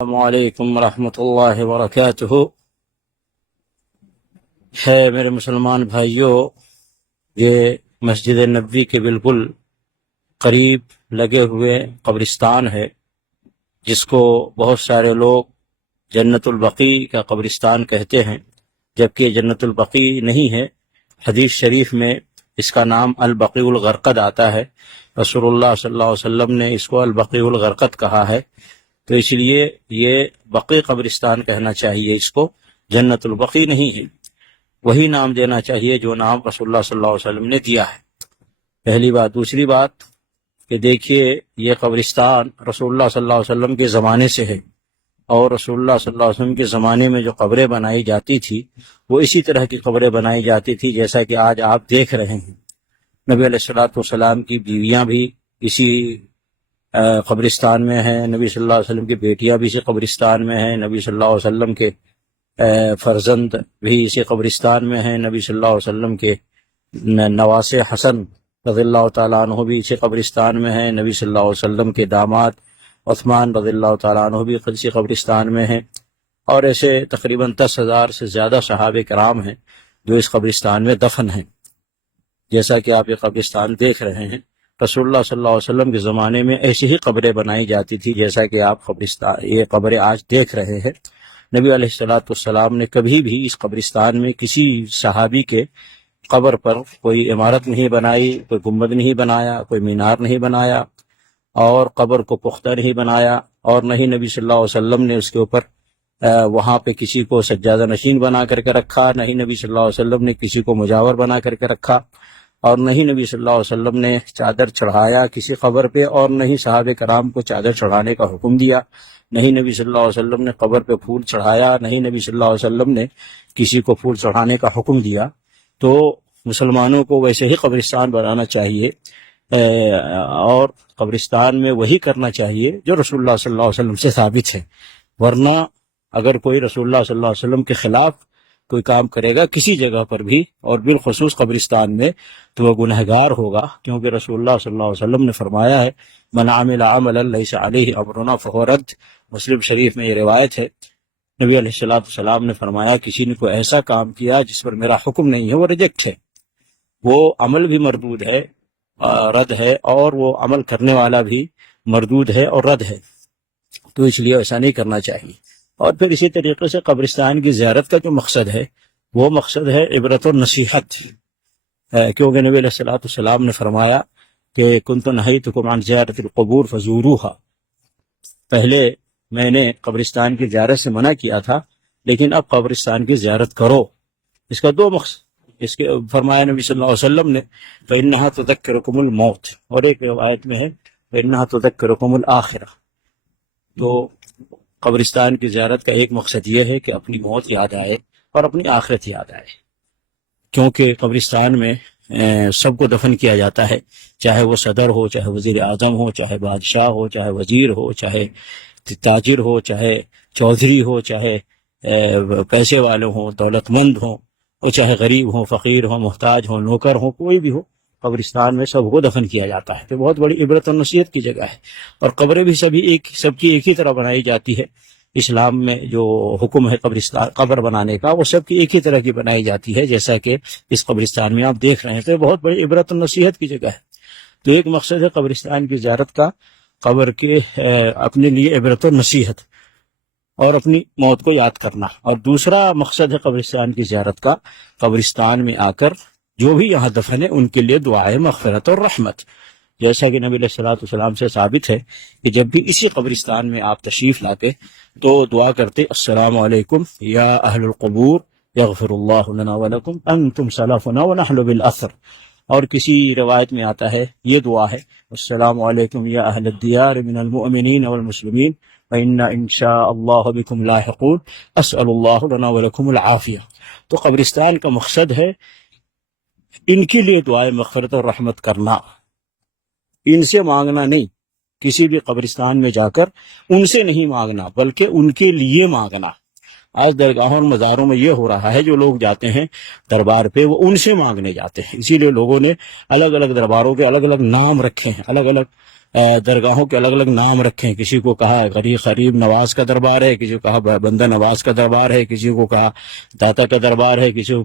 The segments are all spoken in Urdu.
السلام علیکم ورحمۃ اللہ وبرکاتہ۔ میرے مسلمان بھائیوں، یہ مسجد نبوی کے بالکل قریب لگے ہوئے قبرستان ہے، جس کو بہت سارے لوگ جنت البقیع کا قبرستان کہتے ہیں، جبکہ یہ جنت البقیع نہیں ہے۔ حدیث شریف میں اس کا نام البقیع الغرقد آتا ہے۔ رسول اللہ صلی اللہ علیہ وسلم نے اس کو البقیع الغرقد کہا ہے، تو اس لیے یہ بقیع قبرستان کہنا چاہیے، اس کو جنت البقیع نہیں ہے۔ وہی نام دینا چاہیے جو نام رسول اللہ صلی اللہ علیہ وسلم نے دیا ہے، پہلی بات۔ دوسری بات کہ دیکھیے، یہ قبرستان رسول اللہ صلی اللہ علیہ وسلم کے زمانے سے ہے، اور رسول اللہ صلی اللہ علیہ وسلم کے زمانے میں جو قبریں بنائی جاتی تھی وہ اسی طرح کی قبریں بنائی جاتی تھی جیسا کہ آج آپ دیکھ رہے ہیں۔ نبی علیہ الصلوۃ والسلام کی بیویاں بھی اسی قبرستان میں ہیں، نبی صلی اللہ علیہ وسلم کی بیٹیاں بھی اسی قبرستان میں ہیں، نبی صلی اللہ علیہ وسلم کے فرزند بھی اسی قبرستان میں ہیں، نبی صلی اللہ علیہ وسلم کے نواسے حسن رضی اللہ تعالیٰ عنہ بھی اسی قبرستان میں ہیں، نبی صلی اللہ علیہ وسلم کے داماد عثمان رضی اللہ تعالیٰ عنہ بھی اسی قبرستان میں ہیں، اور ایسے تقریباً 10,000 سے زیادہ صحابہ کرام ہیں جو اس قبرستان میں دفن ہیں۔ جیسا کہ آپ یہ قبرستان دیکھ رہے ہیں، رسول اللہ صلی اللہ علیہ وسلم کے زمانے میں ایسی ہی قبریں بنائی جاتی تھی جیسا کہ آپ یہ قبریں آج دیکھ رہے ہیں۔ نبی علیہ الصلوۃ والسلام نے کبھی بھی اس قبرستان میں کسی صحابی کے قبر پر کوئی عمارت نہیں بنائی، کوئی گنبد نہیں بنایا، کوئی مینار نہیں بنایا، اور قبر کو پختہ نہیں بنایا، اور نہ ہی نبی صلی اللہ علیہ وسلم نے اس کے اوپر وہاں پہ کسی کو سجادہ نشین بنا کر کے رکھا، نہ ہی نبی صلی اللہ علیہ وسلم نے کسی کو مجاور بنا کر کے رکھا، اور نہ ہی نبی صلی اللہ علیہ وسلم نے چادر چڑھایا کسی قبر پہ، اور نہ ہی صحابہ کرام کو چادر چڑھانے کا حکم دیا، نہ ہی نبی صلی اللہ علیہ وسلم نے قبر پہ پھول چڑھایا، نہ ہی نبی صلی اللہ علیہ وسلم نے کسی کو پھول چڑھانے کا حکم دیا۔ تو مسلمانوں کو ویسے ہی قبرستان بنانا چاہیے، اور قبرستان میں وہی کرنا چاہیے جو رسول اللہ صلی اللہ علیہ وسلم سے ثابت ہے، ورنہ اگر کوئی رسول اللہ صلی اللہ علیہ وسلم کے خلاف کوئی کام کرے گا کسی جگہ پر بھی، اور بالخصوص قبرستان میں، تو وہ گنہگار ہوگا، کیونکہ رسول اللہ صلی اللہ علیہ وسلم نے فرمایا ہے من عمل عملا لیس علیہ امرنا فہو رد۔ مسلم شریف میں یہ روایت ہے، نبی علیہ الصلوۃ والسلام نے فرمایا کسی نے کوئی ایسا کام کیا جس پر میرا حکم نہیں ہے، وہ ریجیکٹ ہے، وہ عمل بھی مردود ہے، رد ہے، اور وہ عمل کرنے والا بھی مردود ہے اور رد ہے، تو اس لیے ایسا نہیں کرنا چاہیے۔ اور پھر اسی طریقے سے قبرستان کی زیارت کا جو مقصد ہے وہ مقصد ہے عبرت و نصیحت، کیونکہ نبی علیہ الصلوۃ والسلام نے فرمایا کہ کنت نہیتکم عن زیارت القبور فزوروها، پہلے میں نے قبرستان کی زیارت سے منع کیا تھا، لیکن اب قبرستان کی زیارت کرو۔ اس کا دو مقصد اس کے فرمایا نبی صلی اللہ علیہ وسلم نے فإنها تذکرکم الموت، اور ایک روایت میں ہے فإنها تذکرکم الآخرہ۔ تو قبرستان کی زیارت کا ایک مقصد یہ ہے کہ اپنی موت یاد آئے اور اپنی آخرت یاد آئے، کیونکہ قبرستان میں سب کو دفن کیا جاتا ہے، چاہے وہ صدر ہو، چاہے وزیر اعظم ہو، چاہے بادشاہ ہو، چاہے وزیر ہو، چاہے تاجر ہو، چاہے چودھری ہو، چاہے پیسے والے ہوں، دولت مند ہوں، اور چاہے غریب ہوں، فقیر ہوں، محتاج ہوں، نوکر ہوں، کوئی بھی ہو، قبرستان میں سب کو دفن کیا جاتا ہے۔ تو بہت بڑی عبرت و نصیحت کی جگہ ہے، اور قبریں بھی سب کی ایک ہی طرح بنائی جاتی ہے۔ اسلام میں جو حکم ہے قبر بنانے کا، وہ سب کی ایک ہی طرح کی بنائی جاتی ہے، جیسا کہ اس قبرستان میں آپ دیکھ رہے ہیں۔ تو یہ بہت بڑی عبرت و نصیحت کی جگہ ہے۔ تو ایک مقصد ہے قبرستان کی زیارت کا، قبر کے اپنے لیے عبرت و نصیحت اور اپنی موت کو یاد کرنا، اور دوسرا مقصد ہے قبرستان کی زیارت کا، قبرستان میں آ کر جو بھی یہاں دفن ہے ان کے لیے دعائے مغفرت اور رحمت، جیسا کہ نبی علیہ الصلوۃ والسلام سے ثابت ہے کہ جب بھی اسی قبرستان میں آپ تشریف لاتے تو دعا کرتے السلام علیکم یا اہل القبور یغفر اللہ لنا ولکم انتم سلفنا ونحن بالاثر، اور کسی روایت میں آتا ہے یہ دعا ہے السلام علیکم یا اہل الدیار من المؤمنین والمسلمین وإنا ان شاء اللہ بکم لاحقون اسأل اللہ لنا ولکم العافیہ۔ تو قبرستان کا مقصد ہے ان کے لیے دعائے مغفرت اور رحمت کرنا، ان سے مانگنا نہیں، کسی بھی قبرستان میں جا کر ان سے نہیں مانگنا بلکہ ان کے لیے مانگنا۔ آج درگاہوں اور مزاروں میں یہ ہو رہا ہے، جو لوگ جاتے ہیں دربار پہ وہ ان سے مانگنے جاتے ہیں، اسی لیے لوگوں نے الگ الگ درباروں کے الگ الگ نام رکھے ہیں، الگ الگ درگاہوں کے الگ الگ نام رکھے ہیں. کسی کو کہا غریب نواز کا دربار ہے، کسی کو کہا بندہ نواز کا دربار ہے، کسی کو کہا داتا کا دربار ہے، کسی کو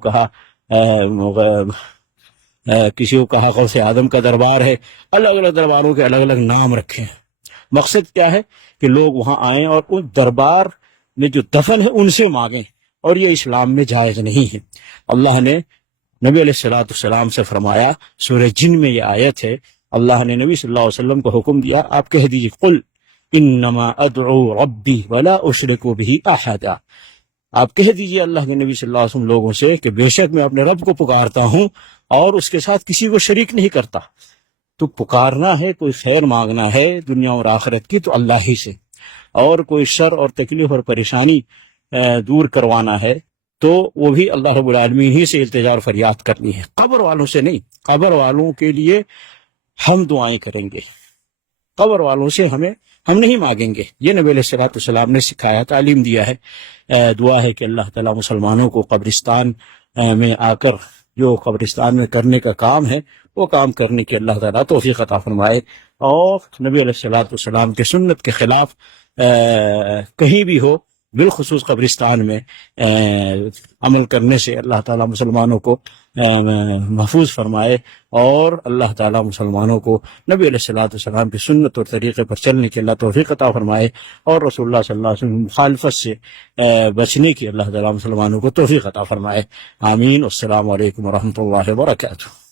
کہا غوث اعظم کا دربار ہے. الگ الگ درباروں کے الگ الگ نام رکھے ہیں. مقصد کیا ہے کہ لوگ وہاں آئیں اور ان دربار میں جو دفن ہے ان سے مانگیں، اور یہ اسلام میں جائز نہیں ہے. اللہ نے نبی علیہ الصلوۃ والسلام سے فرمایا، سورہ جن میں یہ آیت ہے، اللہ نے نبی صلی اللہ علیہ وسلم کو حکم دیا، آپ کہہ دیجئے قل انما ادعو ربی ولا اشرک بہ احدا. آپ کہہ دیجئے اللہ کے نبی صلی اللہ علیہ وسلم لوگوں سے کہ بے شک میں اپنے رب کو پکارتا ہوں اور اس کے ساتھ کسی کو شریک نہیں کرتا. تو پکارنا ہے، کوئی خیر مانگنا ہے دنیا اور آخرت کی تو اللہ ہی سے، اور کوئی شر اور تکلیف اور پریشانی دور کروانا ہے تو وہ بھی اللہ رب العالمین ہی سے التجا اور فریاد کرنی ہے، قبر والوں سے نہیں. قبر والوں کے لیے ہم دعائیں کریں گے، قبر والوں سے ہم نہیں مانگیں گے. یہ نبی علیہ الصلوۃ والسلام نے سکھایا، تعلیم دیا ہے. دعا ہے کہ اللہ تعالیٰ مسلمانوں کو قبرستان میں آ کر جو قبرستان میں کرنے کا کام ہے وہ کام کرنے کی اللہ تعالیٰ توفیق عطا فرمائے، اور نبی علیہ الصلوۃ والسلام کے سنت کے خلاف کہیں بھی ہو، بالخصوص قبرستان میں عمل کرنے سے اللہ تعالیٰ مسلمانوں کو محفوظ فرمائے، اور اللہ تعالیٰ مسلمانوں کو نبی علیہ الصلوۃ والسلام کی سنت اور طریقے پر چلنے کی اللہ توفیق عطا فرمائے، اور رسول اللہ صلی اللہ علیہ وسلم مخالفت سے بچنے کی اللہ تعالیٰ مسلمانوں کو توفیق عطا فرمائے. آمین. السلام علیکم ورحمۃ اللہ وبرکاتہ.